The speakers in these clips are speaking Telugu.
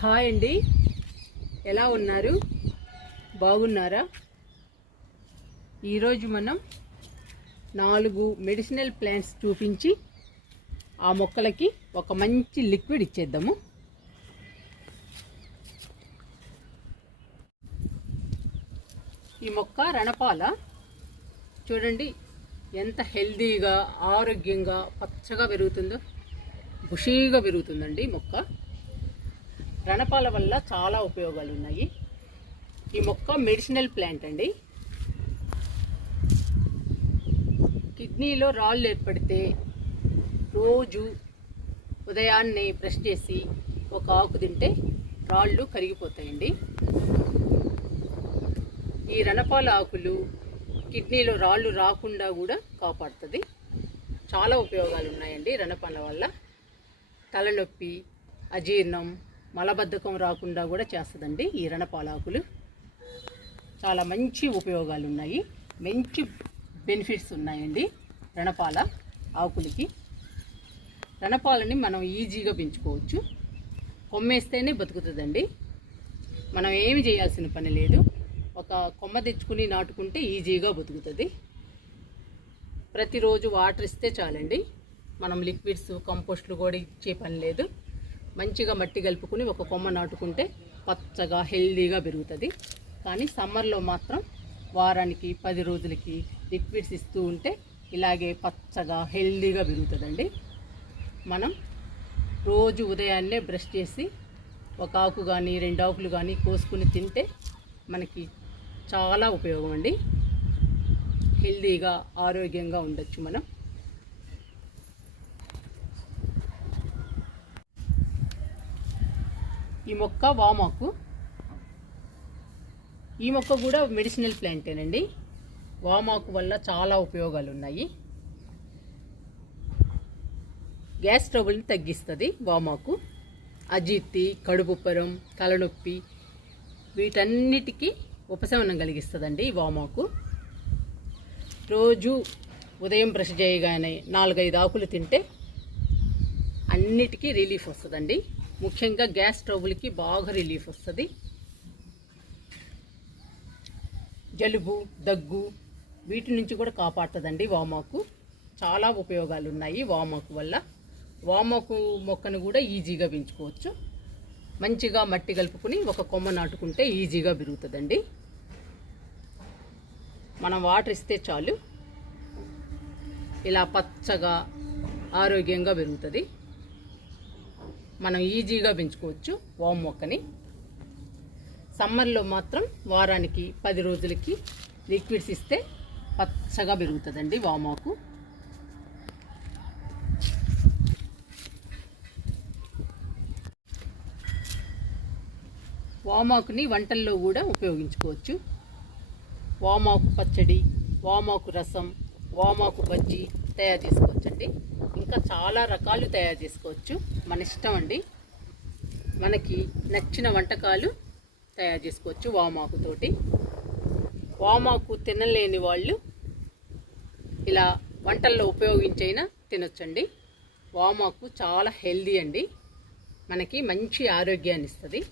హాయ్ అండి, ఎలా ఉన్నారు? బాగున్నారా? ఈరోజు మనం 4 మెడిసినల్ ప్లాంట్స్ చూపించి ఆ మొక్కలకి ఒక మంచి లిక్విడ్ ఇచ్చేద్దాము. ఈ మొక్క రణపాల చూడండి, ఎంత హెల్దీగా ఆరోగ్యంగా పచ్చగా పెరుగుతుందో, బుషీగా పెరుగుతుందండి మొక్క. రణపాల వల్ల చాలా ఉపయోగాలు ఉన్నాయి. ఈ మొక్క మెడిసినల్ ప్లాంట్ అండి. కిడ్నీలో రాళ్ళు ఏర్పడితే రోజు ఉదయాన్నే బ్రష్ చేసి ఒక ఆకు తింటే రాళ్ళు కరిగిపోతాయండి. ఈ రణపాల ఆకులు కిడ్నీలో రాళ్ళు రాకుండా కూడా కాపాడుతుంది. చాలా ఉపయోగాలు ఉన్నాయండి రణపాల వల్ల. తలనొప్పి, అజీర్ణం, మలబద్ధకం రాకుండా కూడా చేస్తుందండి ఈ రణపాల ఆకులు. చాలా మంచి ఉపయోగాలు ఉన్నాయి, మంచి బెనిఫిట్స్ ఉన్నాయండి రణపాల ఆకులకి. రణపాలని మనం ఈజీగా పెంచుకోవచ్చు. కొమ్మేస్తేనే బతుకుతుందండి. మనం ఏమి చేయాల్సిన పని లేదు. ఒక కొమ్మ తెచ్చుకుని నాటుకుంటే ఈజీగా బతుకుతుంది. ప్రతిరోజు వాటర్ ఇస్తే చాలండి. మనం లిక్విడ్స్, కంపోస్ట్లు కూడా ఇచ్చే పని లేదు. మంచిగా మట్టి కలుపుకుని ఒక కొమ్మ నాటుకుంటే పచ్చగా హెల్దీగా పెరుగుతుంది. కానీ సమ్మర్లో మాత్రం వారానికి 10 రోజులకి లిక్విడ్స్ ఇస్తూ ఉంటే ఇలాగే పచ్చగా హెల్దీగా పెరుగుతుందండి. మనం రోజు ఉదయాన్నే బ్రష్ చేసి ఒక ఆకు కానీ 2 ఆకులు కానీ కోసుకుని తింటే మనకి చాలా ఉపయోగం అండి. హెల్దీగా ఆరోగ్యంగా ఉండొచ్చు మనం. ఈ మొక్క వామాకు. ఈ మొక్క కూడా మెడిసినల్ ప్లాంటేనండి. వామాకు వల్ల చాలా ఉపయోగాలు ఉన్నాయి. గ్యాస్ ట్రబుల్ని తగ్గిస్తుంది వామాకు. అజీర్తి, కడుపుబ్బరం, తలనొప్పి వీటన్నిటికీ ఉపశమనం కలిగిస్తుందండి ఈ వామాకు. రోజు ఉదయం బ్రష్ చేయగానే 4-5 ఆకులు తింటే అన్నిటికీ రిలీఫ్ వస్తుందండి. ముఖ్యంగా గ్యాస్ ట్రబుల్కి బాగా రిలీఫ్ వస్తుంది. జలుబు, దగ్గు వీటి నుంచి కూడా కాపాడుతుందండి వామాకు. చాలా ఉపయోగాలు ఉన్నాయి వామాకు వల్ల. వామాకు మొక్కను కూడా ఈజీగా పెంచుకోవచ్చు. మంచిగా మట్టి కలుపుకుని ఒక కొమ్మ నాటుకుంటే ఈజీగా పెరుగుతుందండి. మనం వాటర్ ఇస్తే చాలు ఇలా పచ్చగా ఆరోగ్యంగా పెరుగుతుంది. మనం ఈజీగా పెంచుకోవచ్చు వామ్ మొక్కని. సమ్మర్లో మాత్రం వారానికి 10 రోజులకి లిక్విడ్స్ ఇస్తే పచ్చగా పెరుగుతుందండి వామాకు. వామాకుని వంటల్లో కూడా ఉపయోగించుకోవచ్చు. వామాకు పచ్చడి, వామాకు రసం, వామాకు బజ్జీ తయారు చేసుకోవచ్చండి. ఇంకా చాలా రకాలు తయారు చేసుకోవచ్చు. మన ఇష్టం అండి. మనకి నచ్చిన వంటకాలు తయారు చేసుకోవచ్చు వామాకుతోటి. వామాకు తినలేని వాళ్ళు ఇలా వంటల్లో ఉపయోగించైనా తినొచ్చండి. వామాకు చాలా హెల్దీ అండి. మనకి మంచి ఆరోగ్యాన్ని ఇస్తుంది.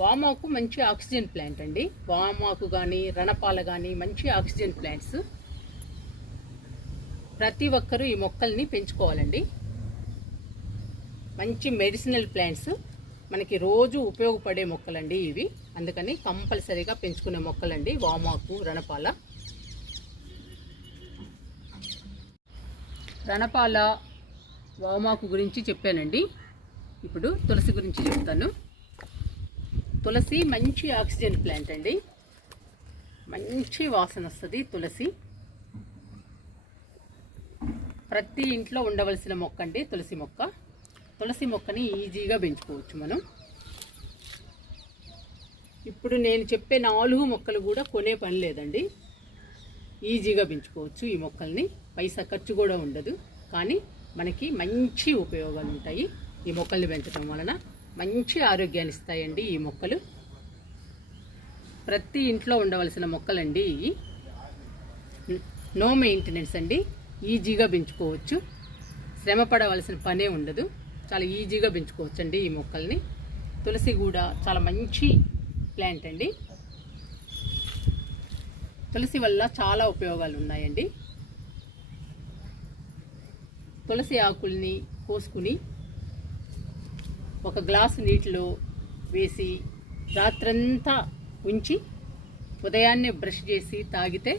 వామాకు మంచి ఆక్సిజన్ ప్లాంట్ అండి. వామాకు కానీ రణపాల కానీ మంచి ఆక్సిజన్ ప్లాంట్స్. ప్రతి ఒక్కరూ ఈ మొక్కల్ని పెంచుకోవాలండి. మంచి మెడిసినల్ ప్లాంట్స్, మనకి రోజు ఉపయోగపడే మొక్కలండి ఇవి. అందుకని కంపల్సరీగా పెంచుకునే మొక్కలండి వామాకు, రణపాల. రణపాల, వామాకు గురించి చెప్పానండి. ఇప్పుడు తులసి గురించి చెప్తాను. తులసి మంచి ఆక్సిజన్ ప్లాంట్ అండి. మంచి వాసన వస్తుంది తులసి. ప్రతి ఇంట్లో ఉండవలసిన మొక్క అండి తులసి మొక్క. తులసి మొక్కని ఈజీగా పెంచుకోవచ్చు మనం. ఇప్పుడు నేను చెప్పే 4 మొక్కలు కూడా కొనే పని లేదండి. ఈజీగా పెంచుకోవచ్చు ఈ మొక్కల్ని. పైసా ఖర్చు కూడా ఉండదు. కానీ మనకి మంచి ఉపయోగాలు ఉంటాయి ఈ మొక్కల్ని పెంచడం వలన. మంచి ఆరోగ్యాన్ని ఇస్తాయండి ఈ మొక్కలు. ప్రతి ఇంట్లో ఉండవలసిన మొక్కలండి. నో మెయింటెనెన్స్ అండి. ఈజీగా పెంచుకోవచ్చు. శ్రమ పడవలసిన పనే ఉండదు. చాలా ఈజీగా పెంచుకోవచ్చండి ఈ మొక్కల్ని. తులసి కూడా చాలా మంచి ప్లాంట్ అండి. తులసి వల్ల చాలా ఉపయోగాలు ఉన్నాయండి. తులసి ఆకుల్ని కోసుకుని ఒక గ్లాసు నీటిలో వేసి రాత్రంతా ఉంచి ఉదయాన్నే బ్రష్ చేసి తాగితే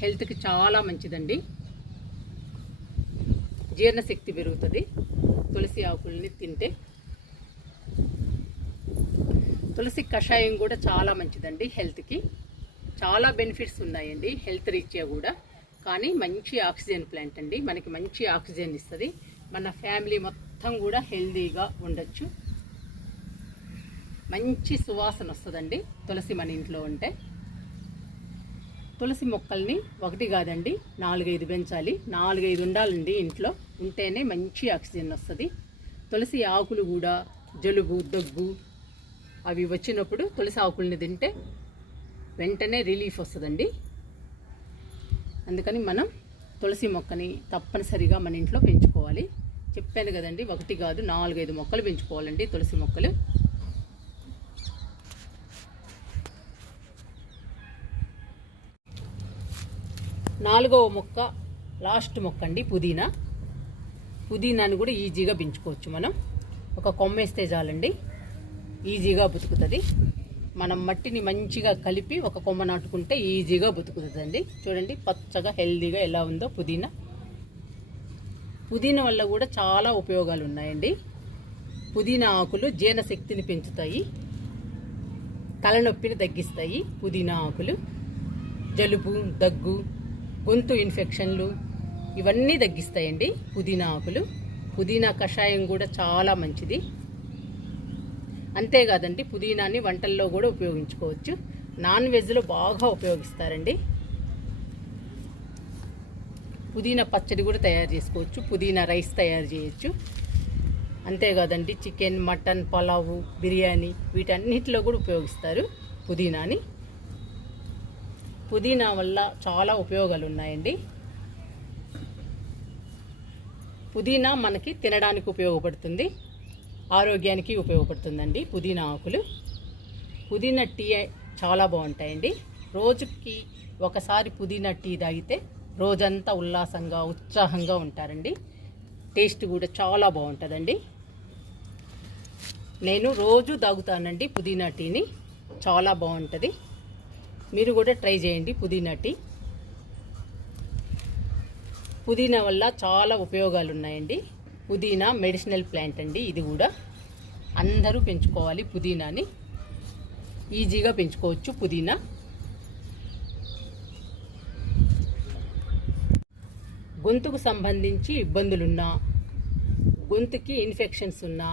హెల్త్కి చాలా మంచిదండి. జీర్ణశక్తి పెరుగుతుంది తులసి ఆకుల్ని తింటే. తులసి కషాయం కూడా చాలా మంచిదండి హెల్త్కి. చాలా బెనిఫిట్స్ ఉన్నాయండి హెల్త్ రీత్యా కూడా. కానీ మంచి ఆక్సిజన్ ప్లాంట్ అండి, మనకి మంచి ఆక్సిజన్ ఇస్తుంది. మన ఫ్యామిలీ మొత్తం కూడా హెల్తీగా ఉండొచ్చు. మంచి సువాసన వస్తుందండి తులసి మన ఇంట్లో ఉంటే. తులసి మొక్కల్ని ఒకటి కాదండి 4-5 పెంచాలి. 4-5 ఉండాలండి ఇంట్లో, ఉంటేనే మంచి ఆక్సిజన్ వస్తుంది. తులసి ఆకులు కూడా జలుబు దగ్గు అవి వచ్చినప్పుడు తులసి ఆకుల్ని తింటే వెంటనే రిలీఫ్ వస్తుందండి. అందుకని మనం తులసి మొక్కని తప్పనిసరిగా మన ఇంట్లో పెంచుకోవాలి. చెప్పాను కదండి, ఒకటి కాదు 4-5 మొక్కలు పెంచుకోవాలండి తులసి మొక్కలు. నాలుగవ మొక్క లాస్ట్ మొక్క అండి పుదీనా. పుదీనాని కూడా ఈజీగా పెంచుకోవచ్చు మనం. ఒక కొమ్మ వేస్తే చాలండి, ఈజీగా బతుకుతుంది. మనం మట్టిని మంచిగా కలిపి ఒక కొమ్మ నాటుకుంటే ఈజీగా బతుకుతుందండి. చూడండి పచ్చగా హెల్దీగా ఎలా ఉందో పుదీనా. పుదీనా వల్ల కూడా చాలా ఉపయోగాలు ఉన్నాయండి. పుదీనా ఆకులు జీర్ణశక్తిని పెంచుతాయి, తలనొప్పిని తగ్గిస్తాయి. పుదీనా ఆకులు జలుబు దగ్గు గొంతు ఇన్ఫెక్షన్లు ఇవన్నీ తగ్గిస్తాయండి పుదీనా ఆకులు. పుదీనా కషాయం కూడా చాలా మంచిది. అంతేకాదండి పుదీనాని వంటల్లో కూడా ఉపయోగించుకోవచ్చు. నాన్ వెజ్లో బాగా ఉపయోగిస్తారండి. పుదీనా పచ్చడి కూడా తయారు చేసుకోవచ్చు, పుదీనా రైస్ తయారు చేయొచ్చు. అంతేకాదండి చికెన్ మటన్ పలావు బిర్యానీ వీటన్నిటిలో కూడా ఉపయోగిస్తారు పుదీనాని. పుదీనా వల్ల చాలా ఉపయోగాలు ఉన్నాయండి. పుదీనా మనకి తినడానికి ఉపయోగపడుతుంది, ఆరోగ్యానికి ఉపయోగపడుతుందండి పుదీనా ఆకులు. పుదీనా టీ చాలా బాగుంటాయండి. రోజుకి ఒకసారి పుదీనా టీ తాగితే రోజంతా ఉల్లాసంగా ఉత్సాహంగా ఉంటారండి. టేస్ట్ కూడా చాలా బాగుంటుందండి. నేను రోజు తాగుతానండి పుదీనా టీని, చాలా బాగుంటుంది. మీరు కూడా ట్రై చేయండి పుదీనా టీ. పుదీనా వల్ల చాలా ఉపయోగాలు ఉన్నాయండి. పుదీనా మెడిసినల్ ప్లాంట్ అండి. ఇది కూడా అందరూ పెంచుకోవాలి పుదీనాని, ఈజీగా పెంచుకోవచ్చు పుదీనా. గొంతుకు సంబంధించి ఇబ్బందులున్నా, గొంతుకి ఇన్ఫెక్షన్స్ ఉన్నా,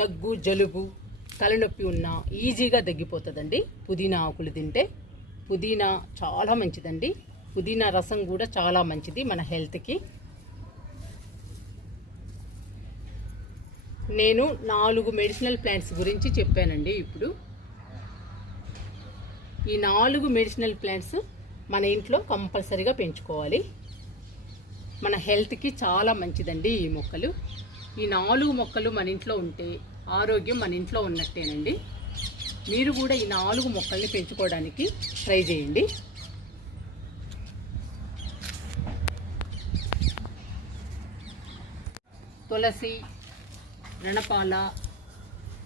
దగ్గు జలుబు తలనొప్పి ఉన్నా ఈజీగా తగ్గిపోతుందండి పుదీనా ఆకులు తింటే. పుదీనా చాలా మంచిదండి. పుదీనా రసం కూడా చాలా మంచిది మన హెల్త్కి. నేను 4 మెడిసినల్ ప్లాంట్స్ గురించి చెప్పానండి. ఇప్పుడు ఈ 4 మెడిసినల్ ప్లాంట్స్ మన ఇంట్లో కంపల్సరీగా పెంచుకోవాలి. మన హెల్త్కి చాలా మంచిదండి ఈ మొక్కలు. ఈ 4 మొక్కలు మన ఇంట్లో ఉంటే ఆరోగ్యం మన ఇంట్లో ఉన్నట్టేనండి. మీరు కూడా ఈ 4 మొక్కల్ని పెంచుకోవడానికి ట్రై చేయండి. తులసి, రణపాల,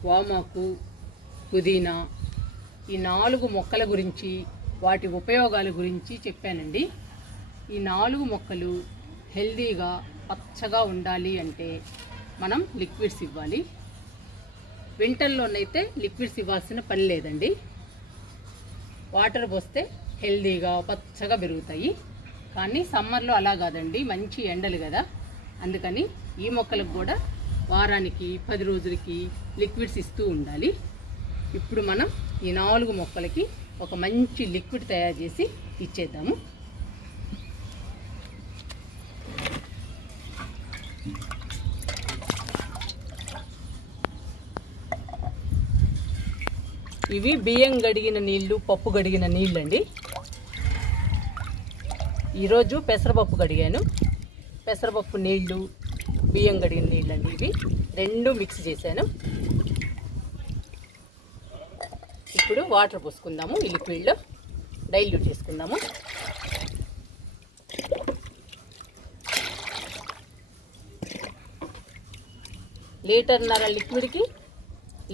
వామాకు, పుదీనా ఈ 4 మొక్కల గురించి, వాటి ఉపయోగాల గురించి చెప్పానండి. ఈ 4 మొక్కలు హెల్దీగా పచ్చగా ఉండాలి అంటే మనం లిక్విడ్స్ ఇవ్వాలి. వింటర్లోనైతే లిక్విడ్స్ ఇవ్వాల్సిన పని లేదండి. వాటర్ పోస్తే హెల్దీగా పచ్చగా పెరుగుతాయి. కానీ సమ్మర్లో అలా కాదండి, మంచి ఎండలు కదా, అందుకని ఈ మొక్కలకు కూడా వారానికి 10 రోజులకి లిక్విడ్స్ ఇస్తూ ఉండాలి. ఇప్పుడు మనం ఈ 4 మొక్కలకి ఒక మంచి లిక్విడ్ తయారు చేసి ఇచ్చేద్దాము. ఇవి బియ్యం గడిగిన నీళ్లు, పప్పు గడిగిన నీళ్ళు అండి. ఈరోజు పెసరపప్పు కడిగాను. పెసరపప్పు నీళ్లు, బియ్యం కడిగిన నీళ్ళు అండి. ఇవి 2 మిక్స్ చేశాను. ఇప్పుడు వాటర్ పోసుకుందాము. ఈ లిక్విడ్లో డైల్యూట్ చేసుకుందాము. లీటర్న్నర లిక్విడ్కి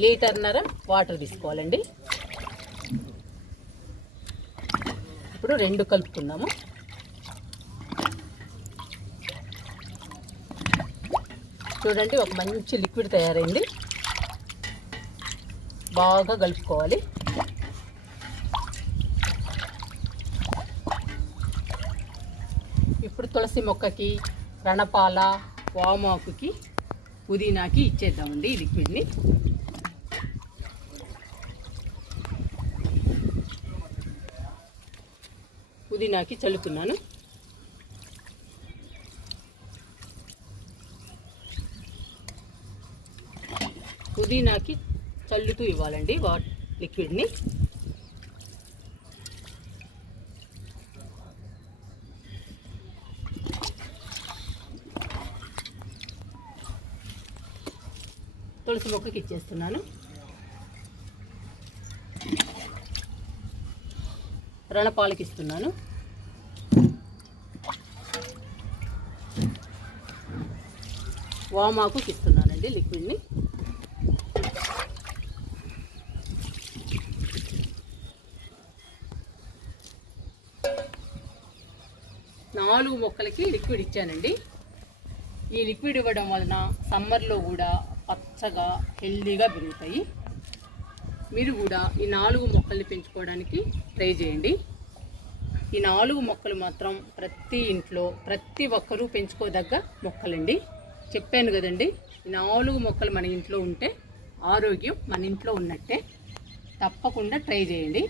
లీటర్న్నర వాటర్ తీసుకోవాలండి. ఇప్పుడు రెండు కలుపుకుందాము. చూడండి, ఒక మంచి లిక్విడ్ తయారైంది. బాగా కలుపుకోవాలి. ఇప్పుడు తులసి మొక్కకి, రణపాల, వామాకుకి, పుదీనాకి ఇచ్చేద్దామండి ఈ లిక్విడ్ని. పుదీనాకి చల్లుతున్నాను. పుదీనాకి చల్లుతూ ఇవ్వాలండి లిక్విడ్ని. తులసి మొక్కకి ఇచ్చేస్తున్నాను. రణపాలకి ఇస్తున్నాను. వామాకుకి ఇస్తున్నానండి లిక్విడ్ని. నాలుగు మొక్కలకి లిక్విడ్ ఇచ్చానండి. ఈ లిక్విడ్ ఇవ్వడం వలన సమ్మర్లో కూడా పచ్చగా హెల్దీగా పెరుగుతాయి. మీరు కూడా ఈ 4 మొక్కల్ని పెంచుకోవడానికి ట్రై చేయండి. ఈ 4 మొక్కలు మాత్రం ప్రతి ఇంట్లో ప్రతి ఒక్కరూ పెంచుకోదగ్గ మొక్కలండి. చెప్పాను కదండి, ఈ 4 మొక్కలు మన ఇంట్లో ఉంటే ఆరోగ్యం మన ఇంట్లో ఉన్నట్టే. తప్పకుండా ట్రై చేయండి.